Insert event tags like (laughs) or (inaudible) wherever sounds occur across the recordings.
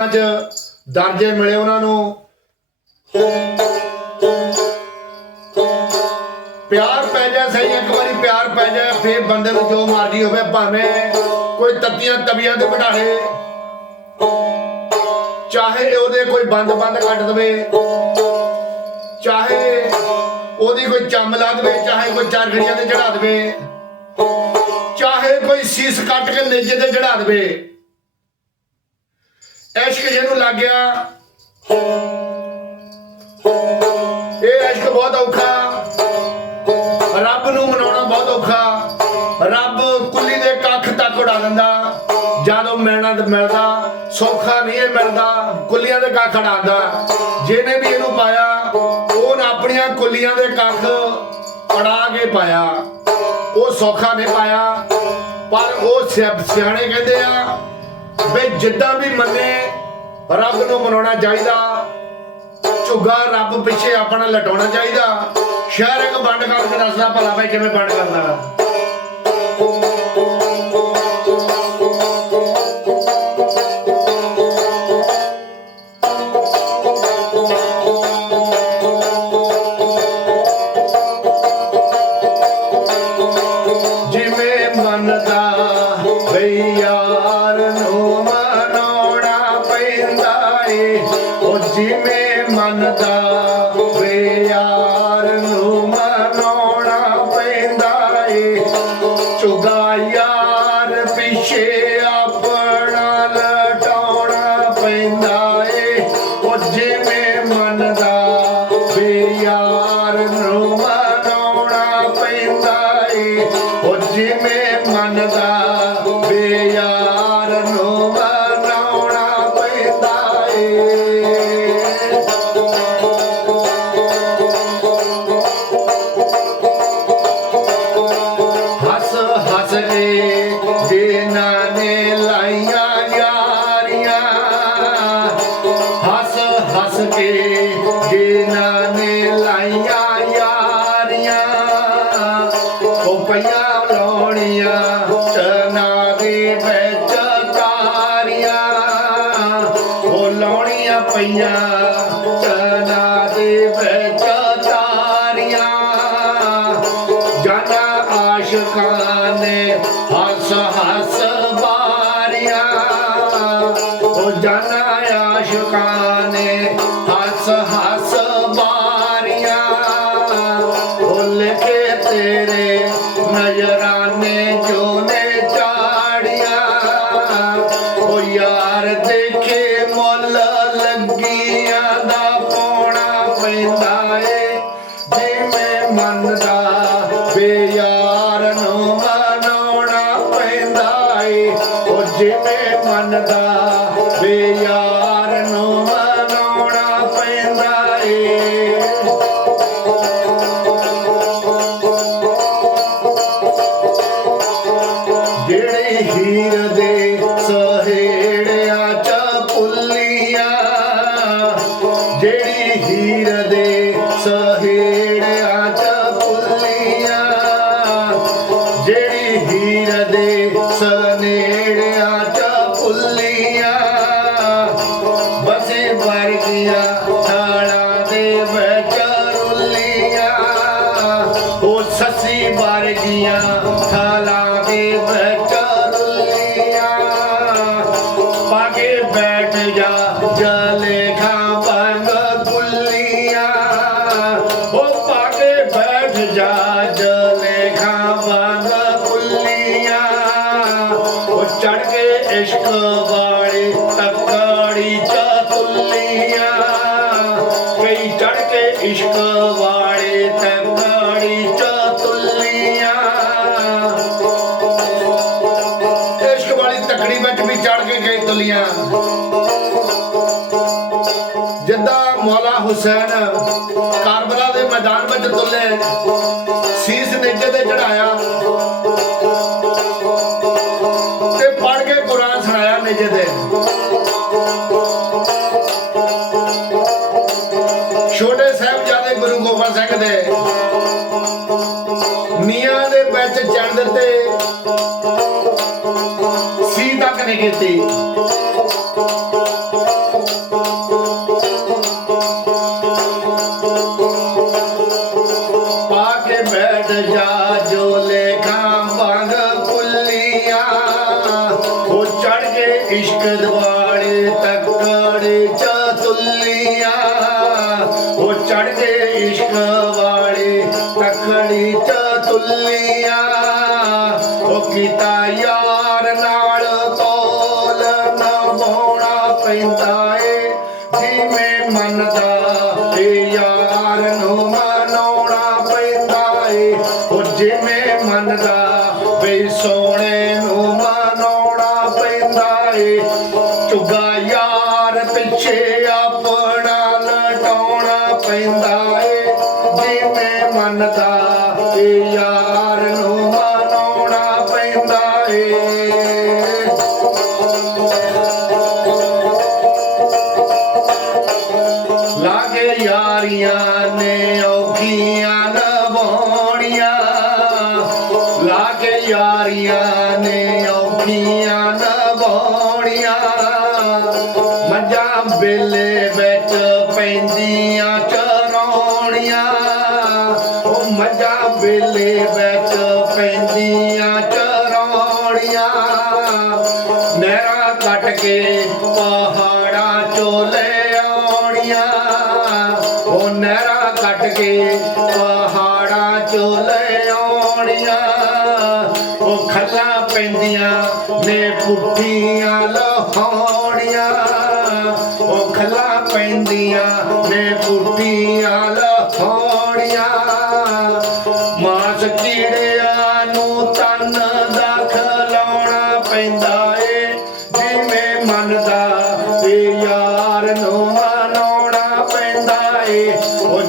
ਅੱਜ ਦਰਜੇ ਮਿਲੇ ਉਹਨਾਂ ਨੂੰ। ਪਿਆਰ ਪੈ ਜਾ ਸਹੀ ਇੱਕ ਵਾਰੀ ਪਿਆਰ ਪੈ ਜਾ ਫੇਰ ਬੰਦੇ ਨੂੰ ਜੋ ਮਰਜ਼ੀ ਹੋਵੇ, ਭਾਵੇਂ ਕੋਈ ਤੱਤੀਆਂ ਤਵੀਆਂ ਦੇ ਬਿਠਾਲੇ, ਚਾਹੇ ਉਹਦੇ ਕੋਈ ਬੰਦ ਬੰਦ ਕੱਟ ਦਵੇ, ਚਾਹੇ ਉਹਦੀ ਕੋਈ ਚੰਮ ਲਾ ਦੇਵੇ, ਚਾਹੇ ਕੋਈ ਚਾਰਗੜੀਆਂ ਤੇ ਚੜਾ ਦੇਵੇ, ਚਾਹੇ ਕੋਈ ਸੀਸ ਕੱਟ ਕੇ ਨੇਜੇ ਤੇ ਚੜਾ ਦੇਵੇ। ਇਸ਼ਕ ਜਿਹਨੂੰ ਲੱਗ ਗਿਆ ਇਹ ਇਸ਼ਕ ਬਹੁਤ ਔਖਾ। ਰੱਬ ਨੂੰ ਮਨਾਉਣਾ ਬਹੁਤ ਔਖਾ। ਰੱਬ ਕੁੱਲੀ ਦੇ ਕੱਖ ਤੱਕ ਉਡਾ ਦਿੰਦਾ। ਜਦੋਂ ਮਿਲਣਾ ਮਿਲਦਾ। ਸੌਖਾ ਨਹੀਂ ਇਹ ਮਿਲਦਾ। ਕੁੱਲੀਆਂ ਦੇ ਕੱਖ ਉਡਾਦਾ ਜਿਹਨੇ ਵੀ ਇਹਨੂੰ ਪਾਇਆ, ਉਹਨ ਆਪਣੀਆਂ ਕੁੱਲੀਆਂ ਦੇ ਕੱਖ ਉਡਾ ਕੇ ਪਾਇਆ। ਉਹ ਸੌਖਾ ਨਹੀਂ ਪਾਇਆ। ਪਰ ਉਹ ਸਿਆ- ਸਿਆਣੇ ਕਹਿੰਦੇ ਆ ਵੀ ਜਿੱਦਾਂ ਵੀ ਮੰਨੇ, ਰੱਬ ਨੂੰ ਮਨਾਉਣਾ ਚਾਹੀਦਾ। ਝੁੱਗਾ ਰੱਬ ਪਿੱਛੇ ਆਪਣਾ ਲਟਾਉਣਾ ਚਾਹੀਦਾ। ਸ਼ਹਿਰ ਇੱਕ ਵੰਡ ਕਰਕੇ ਦੱਸਦਾ ਭਲਾ ਭਾਈ ਕਿਵੇਂ ਵੰਡ ਕਰਦਾ ਉਹ ਜਿਵੇਂ ਮੰਨਦਾ ਬੇ ਯਾਰ ਨੂੰ ਮਨਾਉਣਾ ਪੈਂਦਾ ਏ। ਹੱਸ ਹੱਸ ਕੇ ਜਿਨ੍ਹਾਂ ਨੇ ਲਾਈਆਂ ਯਾਰੀਆਂ। ਹੱਸ ਹੱਸ ਕੇ ਜਿਨ੍ਹਾਂ ਨੇ ਆਸ਼ਿਕਾਂ ਹੱਸ ਹੱਸ ਬਾਰੀਆਂ ਉਹ ਜਾਨਾ ਆਸ਼ਿਕਾਂ ਹੱਸ ਹੱਸ ਬਾਰੀਆਂ ਭੁੱਲ ਕੇ ਤੇਰੇ ਨਜ਼ਰਾਨੇ ਜੋ ਨੇ ਚਾੜੀਆਂ। ਉਹ ਯਾਰ ਦੇ ਜਾ ਜਲੇ ਖਾਂ ਕੁੱਲੀਆਂ ਉਹ ਚੜ ਕੇ ਇਸ਼ਕ ਵਾਲੇ ਤਕੜੀ ਚਤੁੱਲੀਆਂ ਕਈ ਚੜ ਕੇ ਇਸ਼ਕ ਵਾਲੇ ਤਕੜੀ ਚਤੁੱਲੀਆਂ ਇਸ਼ਕ ਵਾਲੀ ਤਕੜੀ ਵਿੱਚ ਵੀ ਚੜ ਕੇ ਗਏ ਤੁਲੀਆਂ। ਜਿੱਦਾਂ ਮੌਲਾ ਹੁਸੈਨ ਕਾਰਬਲਾ ਦੇ ਮੈਦਾਨ ਵਿੱਚ ਤੁਲੇ ਸੀਸ ਨੇਜੇ ਤੇ ਚੜਾਇਆ ਤੇ ਪੜ ਕੇ ਕੁਰਾਨ ਸੁਣਾਇਆ ਨੇਜੇ ਤੇ। ਛੋਟੇ ਸਾਹਿਬਜ਼ਾਦੇ ਗੁਰੂ ਗੋਬਿੰਦ ਸਿੰਘ ਦੇ ਨੀਆਂ ਦੇ ਵਿੱਚ ਚੜ ਦਿੱਤੇ ਸੀ ਤੱਕ ਨਹੀਂ ਕੀਤੀ। इष्टद्वारे तकडेच्या तुल्लिया हो चढते इष्ट वाळे तकडीच्या तुल्लिया हो किता Hey. (laughs) ਵੇਲੇ ਵਿੱਚ ਪੈਂਦੀਆਂ ਚਰਾਉਣੀਆਂ ਨਹਿਰਾਂ ਕੱਟ ਕੇ ਪਹਾੜਾਂ ਚੋਂ ਲੈ ਆਉਣੀਆਂ। ਉਹ ਨਹਿਰਾਂ ਕੱਟ ਕੇ ਪਹਾੜਾਂ ਚੋਂ ਲੈ ਆਉਣੀਆਂ। ਉਹ ਖੱਲਾਂ ਪੈਂਦੀਆਂ ਨੇ ਪੁੱਠੀਆਂ ਲਹਾਉਣੀਆਂ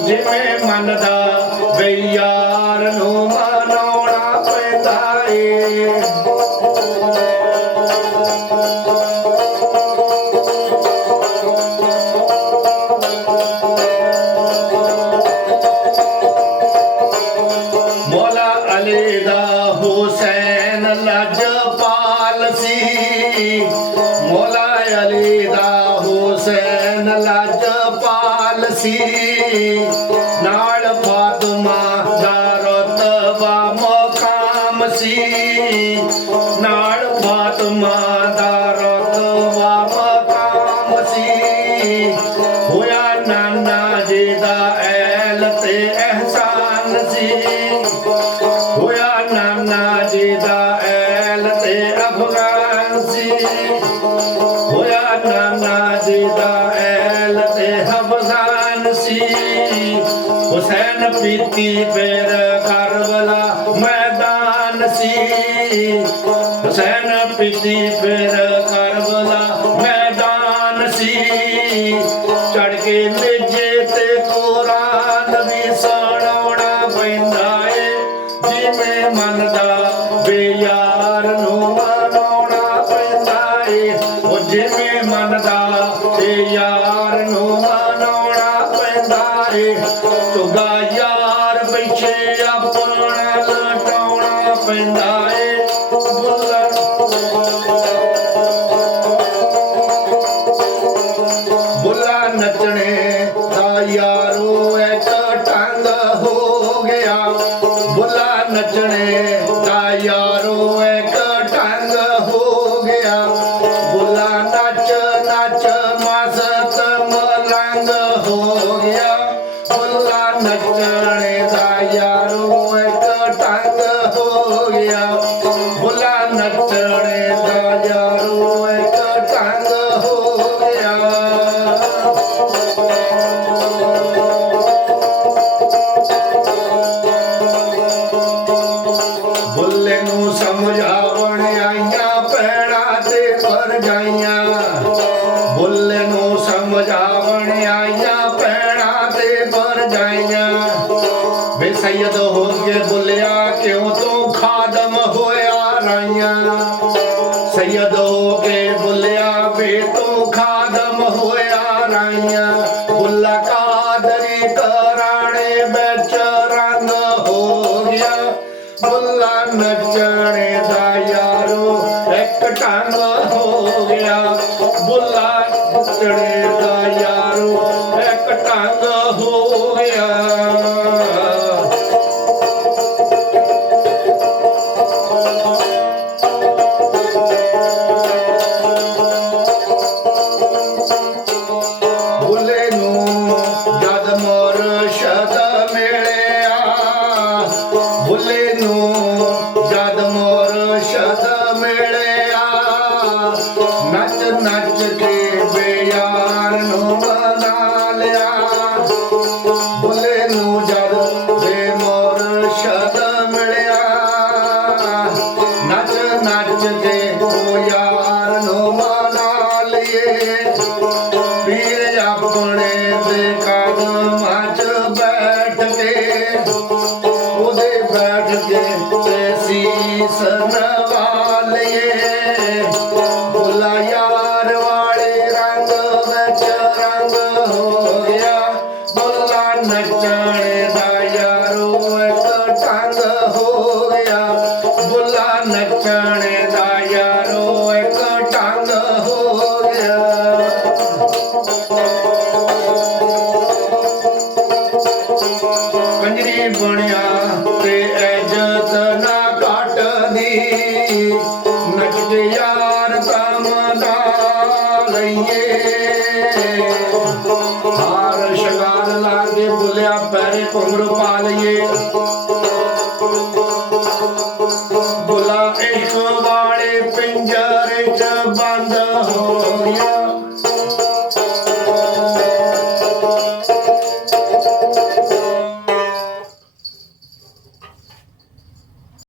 ਜਿਵੇਂ ਮੰਨਦਾ ਵੇ ਯਾਰ ਨੂੰ ਮਨਾਉਣਾ ਪੈਂਦਾ ਏ ਮੌਲਾ ਅਲੀ ਦਾ ਹੁਸੈਨ ਲਜਪਾਲ ਸੀ ਮੌਲਾ ਅਲੀ ਦਾ ਹੁਸੈਨ ਲਜਪਾਲ ਸੀ ਤੇ ਅਹਿਸਾਨ ਸੀ ਹੋਇਆ ਨਾਨਾ ਜੀ ਦਾ ਐਲ ਤੇ ਅਫਗਾਨ ਸੀ। ਹੋਇਆ ਨਾਨਾ ਜੀ ਦਾ ਐਲ ਤੇ ਹਫਜ਼ਾਨ ਸੀ। ਹੁਸੈਨ ਪੀਤੀ ਫਿਰ ਕਰਬਲਾ ਮੈਦਾਨ ਸੀ। ਹੁਸੈਨ ਪੀਤੀ ਫਿਰ ਕਰਬਲਾ ਪੈਂਦਾ ਏ ਯਾਰ ਪਿੱਛੇ ਆਪਣਾ ਲਟਾਉਣਾ ਪੈਂਦਾ ਏ। ਹੋਇਆ ਸੈਦ ਹੋ ਕੇ ਬੁੱਲਿਆ ਵੇ ਤੂੰ ਖਾਦਮ ਹੋਇਆ ਰਾਈਆਂ। ਬੁੱਲਾ ਕਾਦਰੀ ਕਰਾਣੇ ਵਿੱਚ ਰੰਗ ਹੋ ਗਿਆ। ਬੁੱਲਾ ਨੱਚਣੇ ਦਾ ਯਾਰੋ ਇੱਕ ਢੰਗ ਹੋ ਗਿਆ। ਬੁੱਲਾ ਨੱਚਣੇ ਦਾ ਯਾਰੋ ਇੱਕ ਢੰਗ ਅਰਸ਼ਦ ਮਿਲਿਆ। ਨੱਚ ਨੱਚ ਕੇ ਬਿਆਰ ਨੂੰ ਬਣਾ ਲਿਆ ਬੁੱਲੇ ਨੂੰ ਜਦ ਦੇ ਮੋਰ ਅਰਸ਼ਦ ਮਿਲਿਆ। ਨੱਚ ਨੱਚ ਕੇ ਯਾਰ ਨੂੰ ਬਣਾ ਲਈਏ ਪੀਰ ਆਪਣੇ ਦੇ ਕਦਮਾਂ 'ਚ ਬੈਠ ਕੇ, ਉਹਦੇ ਬੈਠ ਕੇ ਤੇ ਸੀਸ ਨਾ ਨੱਚਣੇ ਦਾ ਯਾਰੋ ਇੱਕ ਟੰਗ ਹੋਇਆ ਪੰਜਰੀ ਬਣਿਆ ਤੇ ਇੱਜ਼ਤ ਨਾ ਘਟਦੀ। ਨੱਚਦੇ ਯਾਰ ਕੰਮ ਦਾ ਲਈਏ। ਹਾਰ ਸ਼ਗਾਰ ਲਾ ਕੇ ਬੁਲਿਆ ਪੈਰੇ ਘੁੰਗਰੂ ਪਾ ਲਈਏ। ਬੁਲਾ ਇੱਕ